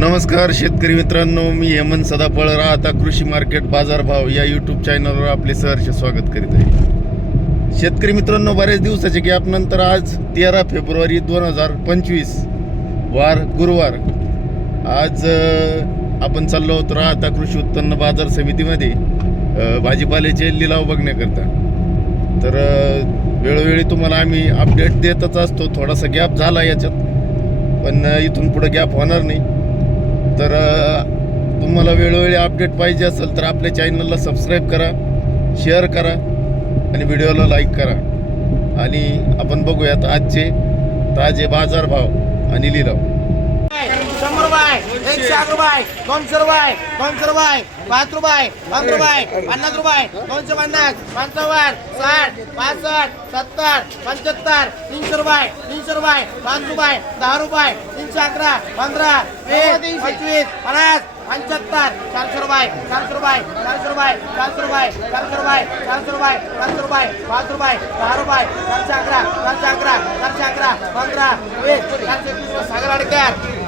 नमस्कार शेतकरी मित्रांनो मी हेमंत सदाफळ. राहता कृषी मार्केट बाजारभाव या यूट्यूब चॅनलवर आपले सहर्ष स्वागत करीत आहे. शेतकरी मित्रांनो बऱ्याच दिवसाचे गॅप नंतर आज तेरा फेब्रुवारी दोन हजार पंचवीस वार गुरुवार. आज आपण चाललो होतो राहता कृषी उत्पन्न बाजार समितीमध्ये भाजीपाल्याचे लिलाव बघण्याकरता. तर वेळोवेळी तुम्हाला आम्ही अपडेट देतच असतो. थोडासा गॅप झाला याच्यात पण इथून पुढे गॅप होणार नाही. तर तुम्हाला वेळोवेळी अपडेट पाहिजे असेल तर आपल्या चॅनलला सबस्क्राईब करा शेअर करा आणि व्हिडिओला लाईक करा. आणि आपण बघूयात आजचे ताजे बाजारभाव आणि लिलाव. रुपये एकशे अकरा रुपये दोनशे रुपये दोनशे रुपये पाच रुपये पंधरा रुपये पन्नास रुपये दोनशे पन्नास पंचावन्न साठ पासष्ट सत्तर पंच्याहत्तर तीनशे रुपये तीनशे रुपये पाच रुपये दहा रुपये तीनशे अकरा पंधरा वीस पंचवीस पन्नास पंच्याहत्तर चारशे रुपये चारशे रुपये चारशे रुपये चारशे रुपये चारशे रुपये चारशे रुपये चारशे रुपये पाच रुपये दहा रुपये चारशे अकरा चारशे अकरा चारशे अकरा पंधरा वीस चारशे तीस सागर अडकर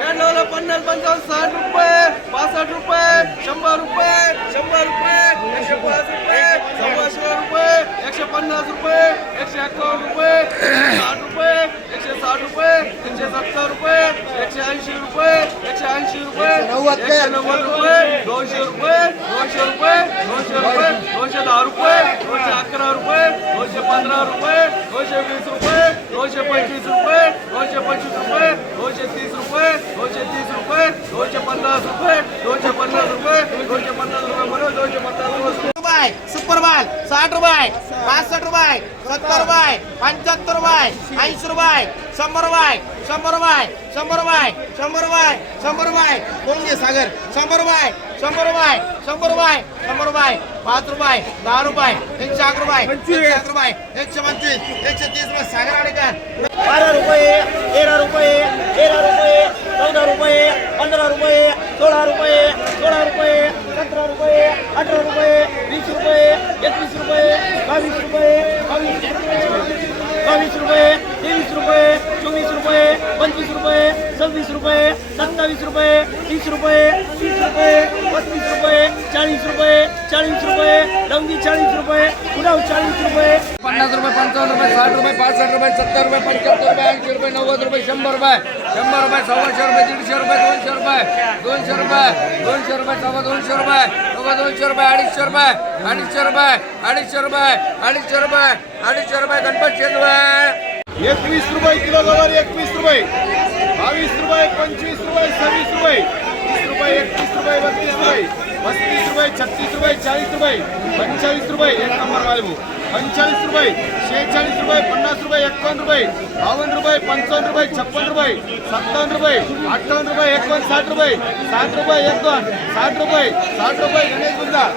कॅन्डोला पन्नास पंचावन्न साठ रुपये पासष्ट रुपये शंभर रुपये शंभर रुपये एकशे पाच रुपये सव्वाशे रुपये एकशे पन्नास रुपये एकशे एकावन्न रुपये साठ रुपये एकशे साठ रुपये एकशे सत्तर रुपये एकशे ऐंशी रुपये एकशे ऐंशी रुपये एकशे नव्वद रुपये दोनशे रुपये दोनशे रुपये दोनशे रुपये दोनशे दहा रुपये दोनशे अकरा पंधरा रुपये दोनशे वीस रुपये दोनशे पंचवीस रुपये दोनशे पंचवीस रुपये दोनशे तीस रुपये दोनशे तीस रुपये दोनशे पन्नास रुपये दोनशे पन्नास रुपये दोनशे पन्नास रुपये बरोबर दोनशे पन्नास रुपये रुपये सुपर माल साठ रुपये पासष्ट रुपये सत्तर रुपये पंच्याहत्तर रुपये ऐंशी रुपये शंभर रुपये शंभर रुपये शंभर रुपये शंभर रुपये शंभर रुपये. कोण घे सागर? शंभर रुपये शंभर रुपये शंभर रुपये शंभर रुपये पाच रुपये दहा रुपये एकशे अकरा रुपये एकशे रुपये एकशे पंचवीस एकशे तीस रुपये. सागर आडेकर. बारा रुपये तेरा रुपये तेरा रुपये चौदा रुपये पंधरा रुपये सोळा रुपये सोळा रुपये सतरा रुपये अठरा रुपये वीस रुपये एकवीस रुपये बावीस रुपये बावीस रुपये बावीस रुपये तेवीस रुपये चोवीस रुपये पंचवीस रुपये सव्वीस रुपये सत्तावीस रुपये तीस रुपये तीस रुपये पस्तीस रुपये चाळीस रुपये चाळीस रुपये लवंगी चाळीस रुपये पुलाव चाळीस रुपये. पन्नास रुपये पंचावन्न रुपये साठ रुपये पासष्ट रुपये सत्तर रुपये पंच्याहत्तर रुपये ऐंशी रुपये नव्वद रुपये शंभर रुपये. शंभर रुपये सव्वाशे रुपये दीडशे रुपये दोनशे रुपये. दोनशे रुपये दोनशे रुपये सव्वा दोनशे रुपये सव्वा दोनशे रुपये अडीचशे रुपये अडीचशे रुपये अडीचशे रुपये अडीचशे रुपये अडीचशे रुपये गणपतचे रुपये एकवीस रुपये किलो गवार एकवीस रुपये. बावीस रुपये पंचवीस रुपये सव्वीस रुपये. तीस रुपये एकतीस रुपये बत्तीस रुपये. पस्तीस रुपये छत्तीस रुपये चाळीस रुपये पंचेचाळीस रुपये एक नंबर बालू पंचेचाळीस रुपये शेहेचाळीस रुपये पन्नास रुपये एकावन्न रुपये बावन्न रुपये पंचावन्न रुपये छप्पन रुपये सत्तावन्न रुपये अठ्ठावन्न रुपये एकोण साठ रुपये साठ रुपये एक दोन साठ रुपये साठ रुपये गणेश बुंदा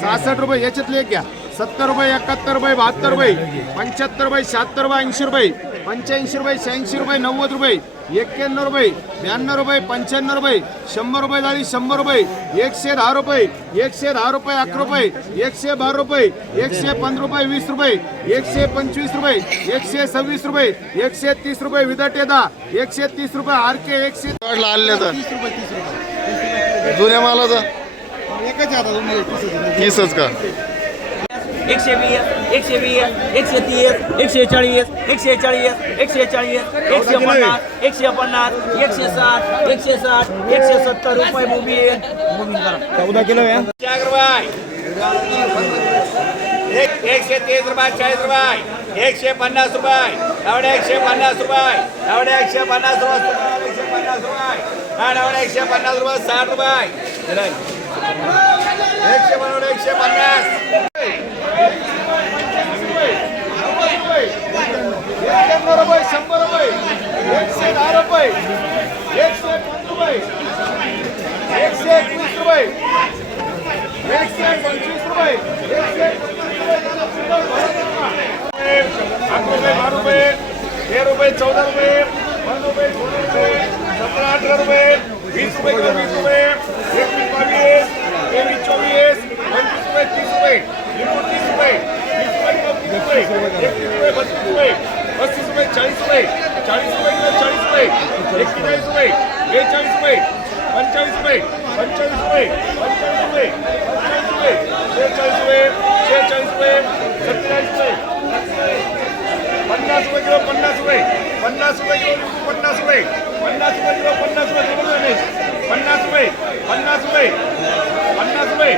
सहासष्ट रुपये याच्यातले एक घ्या सत्तर रुपये एकाहत्तर रुपये बहात्तर रुपये पंच्याहत्तर रुपये शहात्तर रुपये ऐंशी रुपये पंच्याऐंशी रुपये शहाऐंशी रुपये नव्वद रुपये एक्क्याण्णव रुपये ब्याण्णव रुपये पंच्याण्णव रुपये शंभर रुपये जाळी शंभर रुपये एकशे दहा रुपये एकशे दहा रुपये अकरा रुपये एकशे बारा रुपये एकशे पंधरा रुपये वीस रुपये एकशे पंचवीस रुपये एकशे सव्वीस रुपये एकशे तीस रुपये विदटे दहा एकशे तीस रुपये आर के एकशे जुन्या मालाचा? तीसच का? एकशे वीस. एकशे वीस एकशे तीस एकशे चाळीस एकशे चाळीस एकशे चाळीस एकशे पन्नास एकशे पन्नास एकशे साठ एकशे साठ एकशे सत्तर रुपये मोबी चौदा किलो या एक एकशे तीस रुपये चाळीस रुपये. एकशे पन्नास रुपये. एवढे एकशे पन्नास रुपये. एवढे एकशे पन्नास रुपये. एकशे पन्नास रुपये. एकशे पन्नास रुपये साठ रुपये. एकशे बनवले एकशे पन्नास एक्क्याण्णव रुपये शंभर रुपये एकशे दहा रुपये एकशे पाच रुपये एकशे एकवीस रुपये एकशे पंचवीस रुपये एकशे आठ रुपये बारा रुपये तेरा रुपये चौदा रुपये पंधरा रुपये सोळा रुपये सतरा अठरा रुपये वीस रुपये किलो वीस रुपये एकवीस बावीस तेवीस चोवीस पंचवीस रुपये तीस रुपये एकूण तीस रुपये तीस रुपये किलो तीस रुपये एकतीस रुपये बत्तीस रुपये पस्तीस रुपये चाळीस रुपये चाळीस रुपये किलो चाळीस रुपये एक्केचाळीस रुपये बेचाळीस रुपये पंचेचाळीस रुपये पंचेचाळीस रुपये पंचेचाळीस रुपये शेहेचाळीस रुपये शेहेचाळीस रुपये सत्तेचाळीस रुपये पन्नास रुपये किलो पन्नास रुपये. पन्नास रुपये किलो पन्नास रुपये. पन्नास रुपये किलो पन्नास रुपये पन्नास रुपये. पन्नास रुपये. पन्नास रुपये.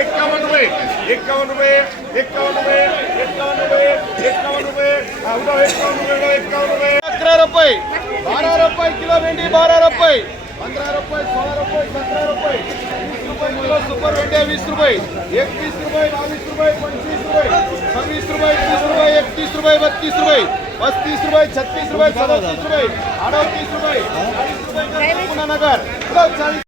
एकावन्न रुपये. एकावन्न रुपये. एकावन्न रुपये. एकावन्न रुपये. एकावन्न रुपये. हा, उठाव रुपये एकावन्न रुपये. अकरा रुपये. बारा रुपये किलो भेंडी बारा रुपये. पंधरा रुपये सोळा रुपये सतरा रुपये. वीस रुपये किलो सुपर भेंड्या वीस रुपये. एकवीस रुपये बावीस रुपये पंचवीस रुपये. सव्वीस रुपये तीस रुपये एकतीस रुपये बत्तीस रुपये. पस्तीस रुपये छत्तीस रुपये सदतीस रुपये अडतीस रुपये चाळीस रुपये पुन्हा नगर. चाळीस